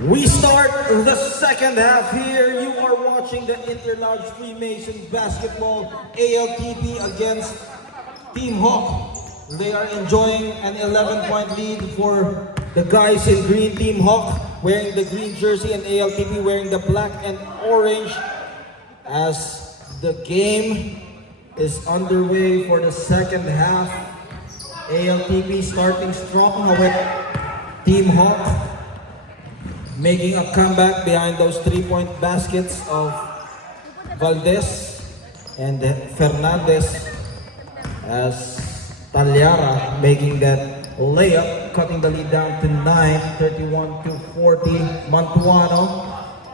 We start the second half here. You are watching the Interlodge Freemason Basketball ALTP against Team Hawk. They are enjoying an 11-point lead for the guys in green. Team Hawk wearing the green jersey and ALTP wearing the black and orange as the game is underway for the second half. ALTP starting strong, however, Team Hawk making a comeback behind those three-point baskets of Valdez and Fernandez, as Talyara making that layup, cutting the lead down to 9, 31-40. Mantuano,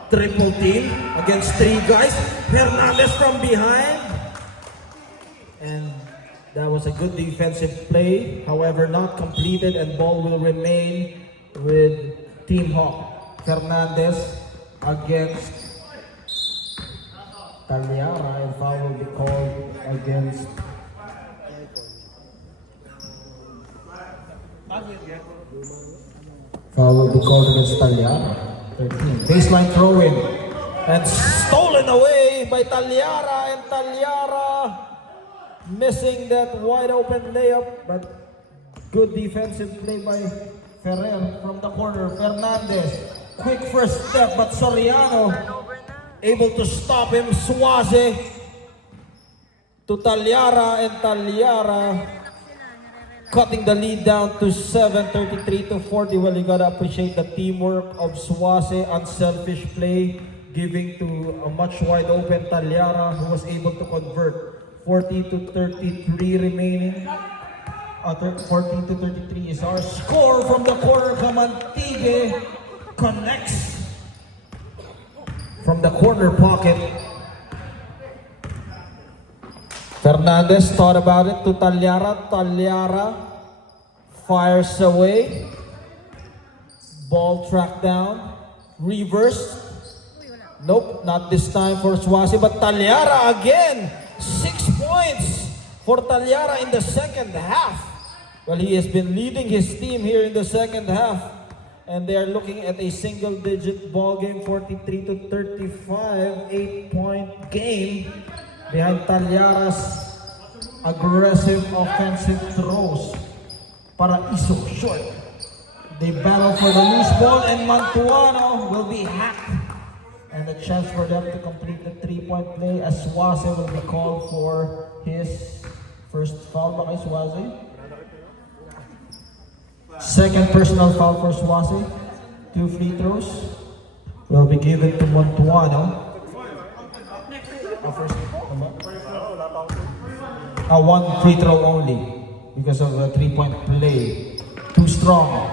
triple team against three guys. Fernandez from behind. And that was a good defensive play, however not completed, and ball will remain with Team Hawk. Fernandez against Talyara, and foul will be called against Talyara. 13. Baseline throw-in and stolen away by Talyara, and Talyara missing that wide open layup, but good defensive play by Ferrer from the corner. Fernandez, quick first step, but Soriano able to stop him. Suase to Talyara, and Talyara cutting the lead down to 7, 33-40. Well, you gotta appreciate the teamwork of Suase, unselfish play, giving to a much wide open Talyara, who was able to convert. 40-33 remaining. 14-33 is our score from the corner. Camantigue connects from the corner pocket. Fernandez thought about it to Talyara. Talyara fires away. Ball tracked down. Reverse. Nope, not this time for Suase, but Talyara again. 6 points for Talyara in the second half. Well, he has been leading his team here in the second half, and they are looking at a single-digit ball game, 43-35, 8-point game behind Talyara's aggressive offensive throws. Paraiso short. They battle for the loose ball, and Mantuano will be hacked. And a chance for them to complete the three-point play, as Suase will be called for his first foul. Ba kay Suase? Second personal foul for Suase. 2 free throws will be given to Mantuano. One free throw only because of the three-point play. Too strong.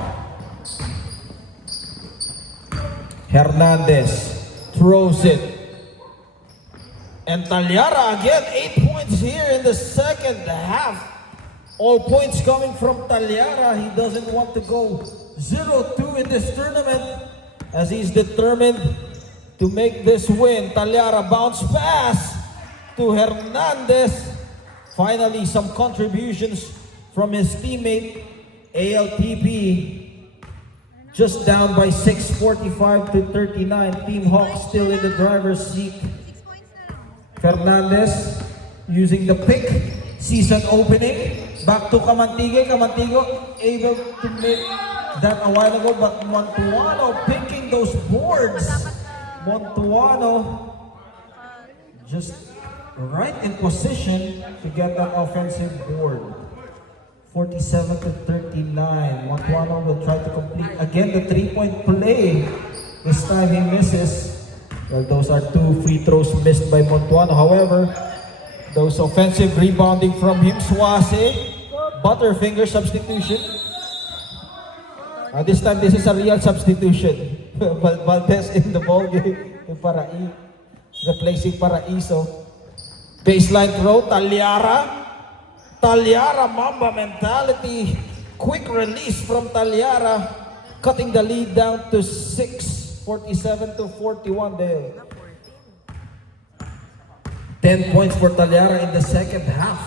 Hernandez throws it. And Talyara again, 8 points here in the second half. All points coming from Talyara. He doesn't want to go 0-2 in this tournament, as he's determined to make this win. Talyara bounce pass to Hernandez. Finally, some contributions from his teammate. ALTP just down by 6, 45-39. Team Hawk still in the driver's seat. Fernandez using the pick. Season opening. Back to Camantigue. Camantigo able to make that a while ago, but Mantuano picking those boards. Mantuano just right in position to get that offensive board. 47-39. Mantuano will try to complete again the three-point play. This time he misses. Well, those are 2 free throws missed by Mantuano. However, those offensive rebounding from him. Suase, Butterfinger substitution. This time this is a real substitution. Valdez in the ball game. Replacing Paraiso. Baseline throw, Talyara. Talyara, Mamba mentality. Quick release from Talyara, cutting the lead down to 6, 47-41 there. 10 points for Talyara in the second half.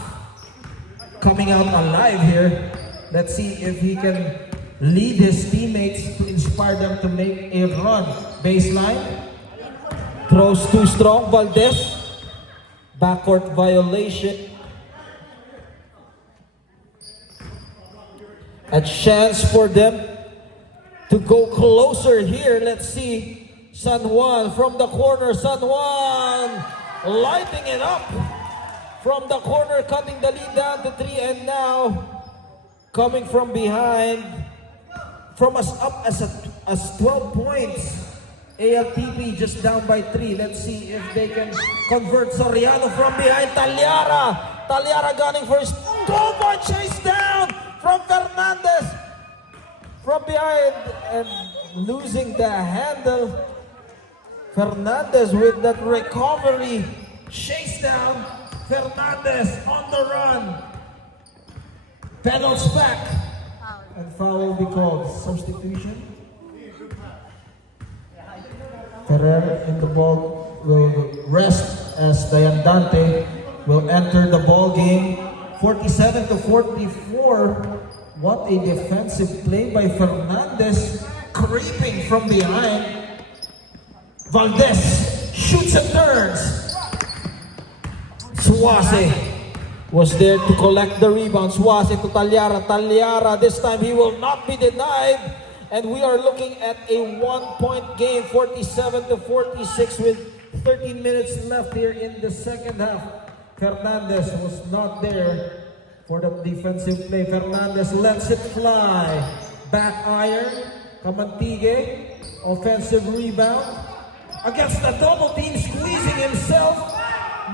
Coming out alive here. Let's see if he can lead his teammates to inspire them to make a run. Baseline. Throws too strong. Valdez. Backcourt violation. A chance for them to go closer here. Let's see. San Juan from the corner. San Juan lighting it up from the corner, cutting the lead down to 3, and now coming from behind, from as up as 12 points. ALTP just down by 3. Let's see if they can convert. Soriano from behind. Talyara gunning for his 2-point chase down from Fernandez from behind and losing the handle. Fernandez with that recovery, chase down. Fernandez on the run. Pedals back. And foul will be called. Substitution. Ferrer in the ball will rest as Dayandante will enter the ball game. 47-44. What a defensive play by Fernandez, creeping from behind. Valdez shoots and turns. Suase was there to collect the rebound. Suase to Talyara. Talyara, this time he will not be denied. And we are looking at a 1-point game, 47-46 with 13 minutes left here in the second half. Fernandez was not there for the defensive play. Fernandez lets it fly. Back iron. Camantigue, offensive rebound. Against the double team, squeezing himself.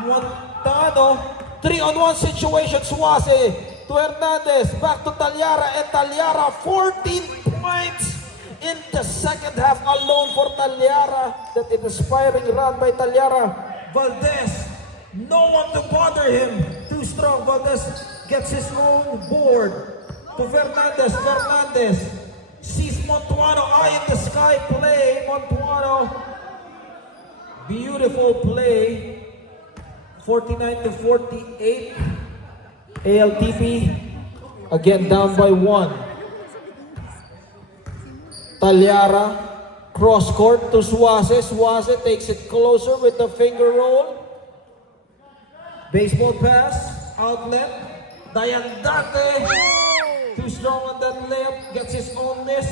Montano, 3-on-1 situation. Suase to Hernandez, back to Talyara, and Talyara 14 points in the second half alone for Talyara. That inspiring run by Talyara. Valdez, no one to bother him. Too strong. Valdez gets his own board to Fernandez. Fernandez sees Montuano, eye in the sky play. Montuano, beautiful play. 49-48. ALTP again down by 1. Talyara cross court to Suase. Suase takes it closer with the finger roll. Baseball pass, outlet. Dayandante, too strong on that layup, gets his own miss.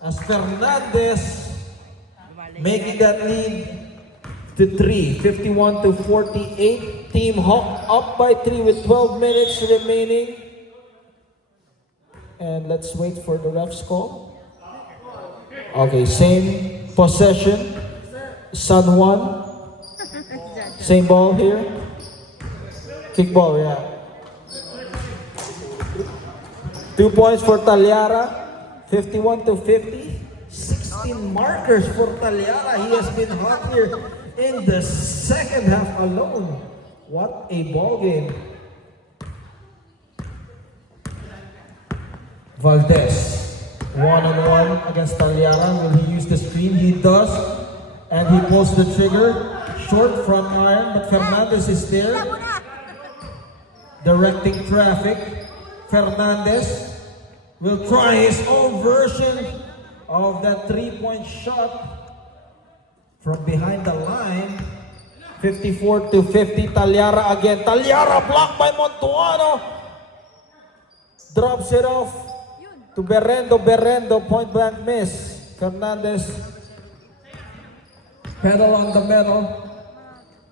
As Fernandez making that lead to 3, 51-48. Team Hawk up by 3 with 12 minutes remaining. And let's wait for the ref's call. Okay, same possession. San Juan. Same ball here. Kick ball, yeah. 2 points for Talyara. 51-50. 16 markers for Talyara. He has been hot here in the second half alone. What a ball game. Valdez, one-on-one against Talyara. Will he use the screen? He does. And he pulls the trigger. Short front iron, but Fernandez is there. Directing traffic. Fernandez will try his own version of that 3-point shot from behind the line. 54-50, Talyara again. Talyara blocked by Montuano. Drops it off to Berrendo. Berrendo, point blank miss. Fernandez, pedal on the metal.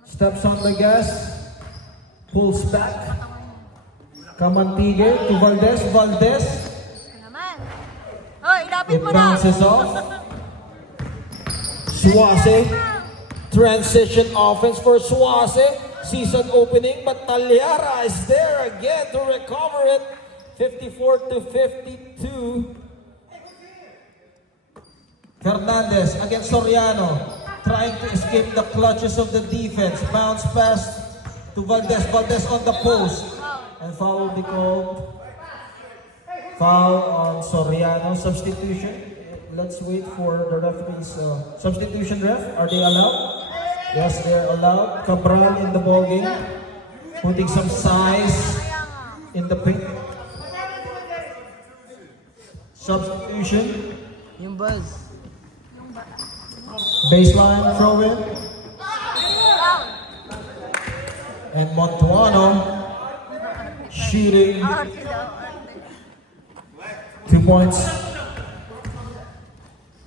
Steps on the gas. Pulls back. Camantigue to Valdez. Valdez. It bounces off. Suase. Transition offense for Suase. Season opening, but Talyara is there again to recover it. 54-52. Fernandez against Soriano. Trying to escape the clutches of the defense. Bounce pass to Valdez. Valdez on the post. And foul will be called. Foul on Soriano. Substitution. Let's wait for the referee's substitution ref. Are they allowed? Yes, they're allowed. Cabral in the ball game, putting some size in the paint. Substitution. Yung buzz. Baseline throw in. And Montuano shooting 2 points.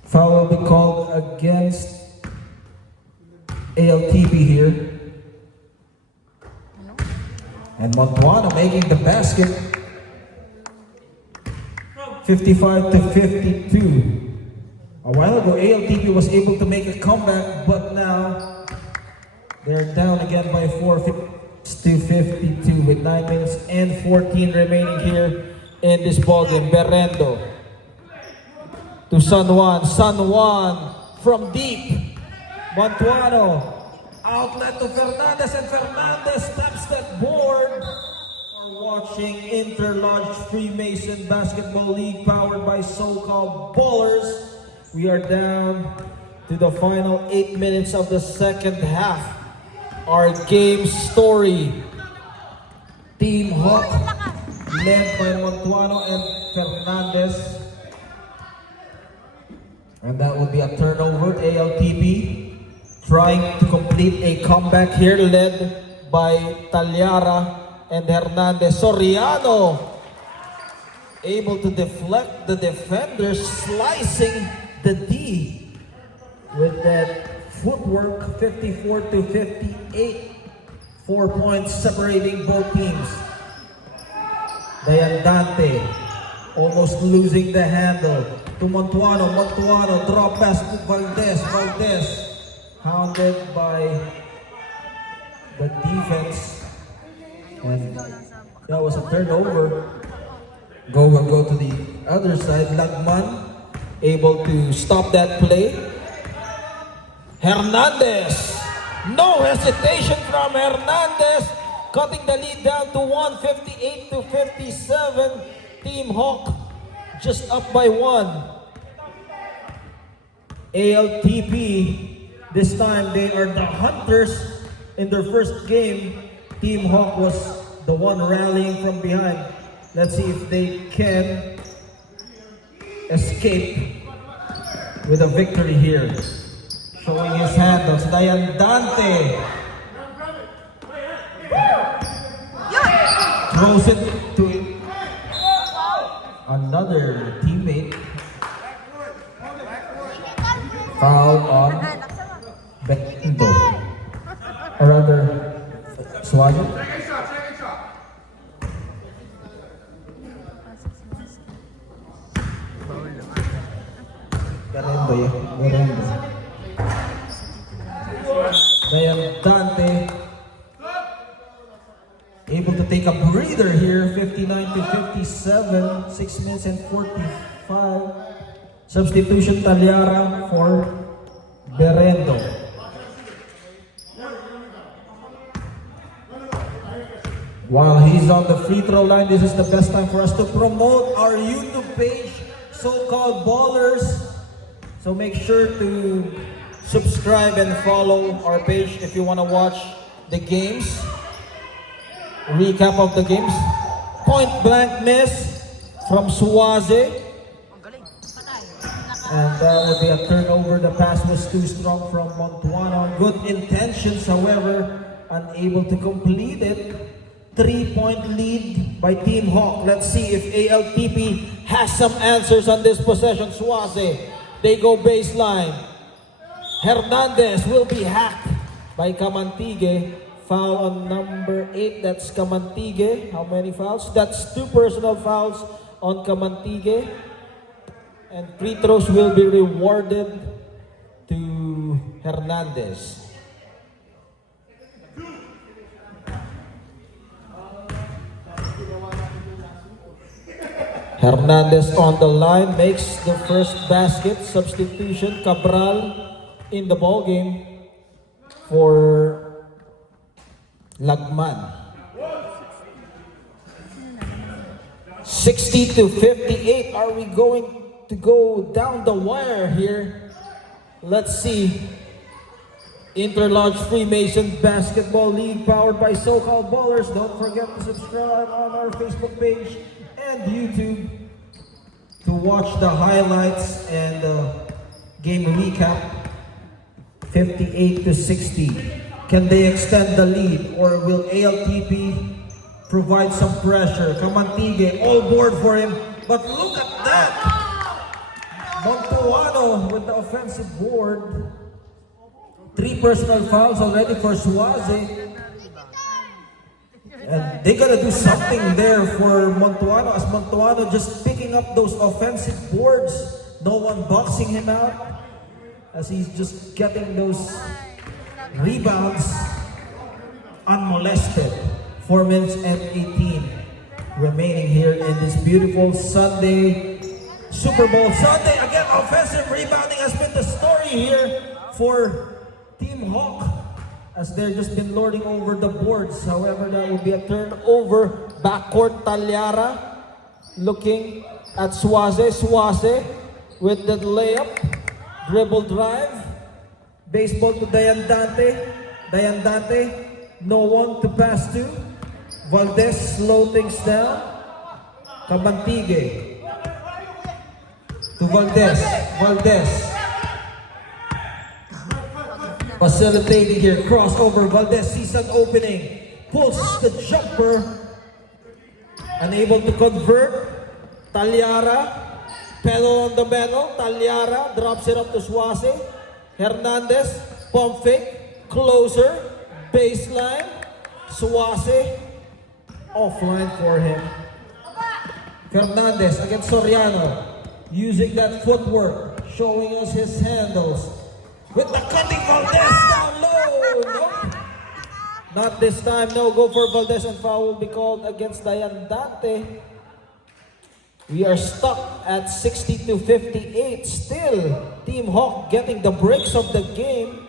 Foul will be called against ALTB here. And Montuano making the basket. 55 to 52. A while ago, ALTB was able to make a comeback, but now they're down again by 4 to 52 with 9 minutes and 14 remaining here in this ballgame. Berrendo to San Juan. San Juan from deep. Montuano. Outlet to Fernandez, and Fernandez taps that board. We're watching Interlodge Freemason Basketball League powered by so-called Ballers. We are down to the final 8 minutes of the second half. Our game story. Team Hawk led by Montuano and Fernandez. And that will be a turnover. ALTB trying to complete a comeback here, led by Talyara and Hernandez. Soriano able to deflect the defenders, slicing the D with that footwork. 54 to 58. 4 points separating both teams. Dayandante almost losing the handle to Montuano. Montuano drop pass to Valdez. Valdez hounded by the defense, and that was a turnover. Go to the other side. Lagman able to stop that play. Hernandez, no hesitation from Hernandez, cutting the lead down to 158 to 57. Team Hawk just up by 1. ALTP, this time they are the hunters. In their first game, Team Hawk was the one rallying from behind. Let's see if they can escape with a victory here. Showing his handles, Dayandante throws it to another teammate. Foul on Bento, or rather Suazo. Berrendo. Dayandante able to take a breather here. 59 to 57. 6 minutes and 45. Substitution Talyara for Berrendo. While he's on the free throw line, this is the best time for us to promote our YouTube page, so-called Ballers. So make sure to subscribe and follow our page if you want to watch the games. Recap of the games. Point blank miss from Suaze. And that would be a turnover. The pass was too strong from Montuano. Good intentions, however, unable to complete it. 3-point lead by Team Hawk. Let's see if ALTP has some answers on this possession. Suaze, they go baseline. Hernandez will be hacked by Camantigue. Foul on number 8, that's Camantigue. How many fouls? That's 2 personal fouls on Camantigue. And free throws will be rewarded to Hernandez. Hernandez on the line makes the first basket. Substitution, Cabral in the ball game for Lagman. 60 to 58. Are we going to go down the wire here? Let's see. Interlodge Freemason Basketball League powered by so-called Ballers. Don't forget to subscribe on our Facebook page and YouTube. to watch the highlights and game recap. 58-60. Can they extend the lead or will ALTP provide some pressure? Kamantige all board for him, but look at that! Montuano with the offensive board. 3 personal fouls already for Suaze. And they gotta do something there for Montuano, as Montuano just picking up those offensive boards. No one boxing him out, as he's just getting those rebounds unmolested. 4 minutes and 18 remaining here in this beautiful Sunday, Super Bowl Sunday. Again, offensive rebounding has been the story here for Team Hawk, as they've just been lording over the boards. However, that will be a turnover. Backcourt, Talyara looking at Suaze. Suaze with the layup, dribble drive, baseball to Dayandante. Dayandante, no one to pass to. Valdez slow things down. Kamantige to Valdez. Valdez facilitating here, crossover. Valdez sees an opening, pulls the jumper, unable to convert. Talyara, pedal on the metal. Talyara drops it up to Suaze. Hernandez, pump fake, closer, baseline. Suaze, offline for him. Fernandez against Soriano, using that footwork, showing us his handles. With the cutting Valdez down low. Nope. Not this time. No go for Valdez, and foul will be called against Dayandante. We are stuck at 60-58. Still, Team Hawk getting the breaks of the game.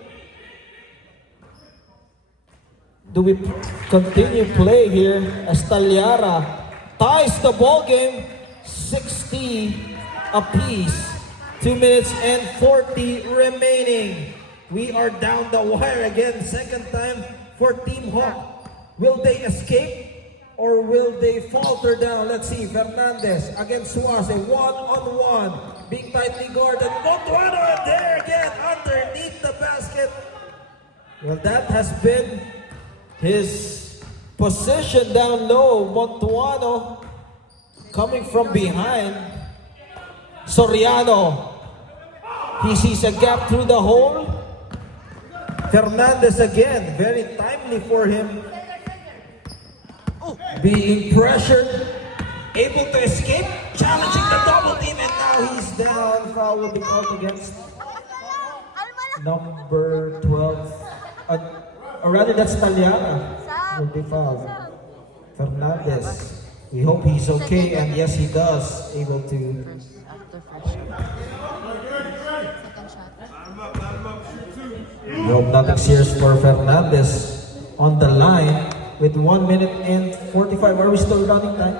Do we continue play here as Talyara ties the ball game 60 apiece? 2 minutes and 40 remaining. We are down the wire again. Second time for Team Hawk. Will they escape or will they falter down? Let's see. Fernandez against Suaze. 1-on-1. Being tightly guarded. Montuano there again underneath the basket. Well, that has been his position down low. Montuano coming from behind. Soriano, he sees a gap through the hole. Fernandez again, very timely for him. Being pressured, able to escape, challenging the double team, and now he's down. Foul will be called against number 12. Or rather, that's Talyara will be fouled. Fernandez, we hope he's okay, and yes, he does. Able to. We hope nothing serious for Fernandez on the line with 1 minute and 45. Are we still running time?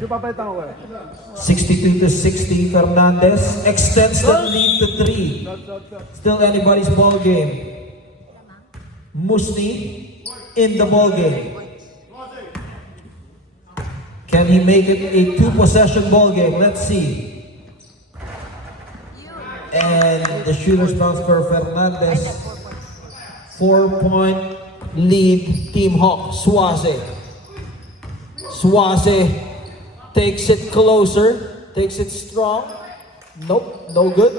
62-60. Fernandez extends the lead to 3. Still anybody's ball game. Musni in the ball game. Can he make it a 2-possession ball game? Let's see. And the shooter's bounce for Fernandez. 4-point lead, Team Hawk. Suaze. Suaze takes it closer, takes it strong. Nope, no good.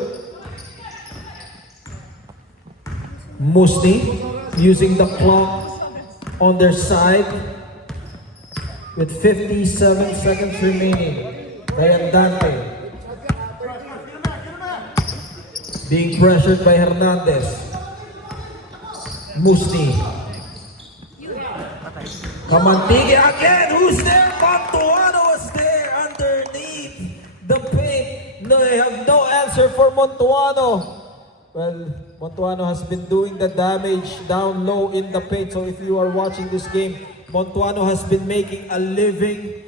Musni using the clock on their side with 57 seconds remaining. Dayandante being pressured by Hernandez. Musni. Kamantige again. Who's there? Montuano was there underneath the paint. No, they have no answer for Montuano. Well, Montuano has been doing the damage down low in the paint. So if you are watching this game, Montuano has been making a living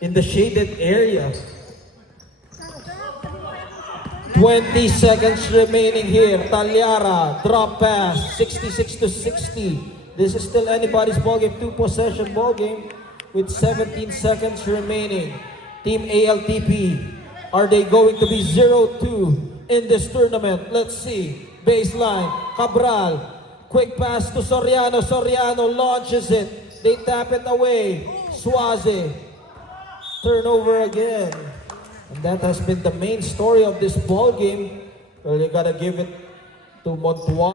in the shaded area. 20 seconds remaining here. Talyara, drop pass, 66-60. This is still anybody's ball game, 2-possession ball game with 17 seconds remaining. Team ALTP, are they going to be 0-2 in this tournament? Let's see. Baseline, Cabral, quick pass to Soriano. Soriano launches it. They tap it away. Suaze, turnover again. And that has been the main story of this ball game. Well, you gotta give it to Montuan.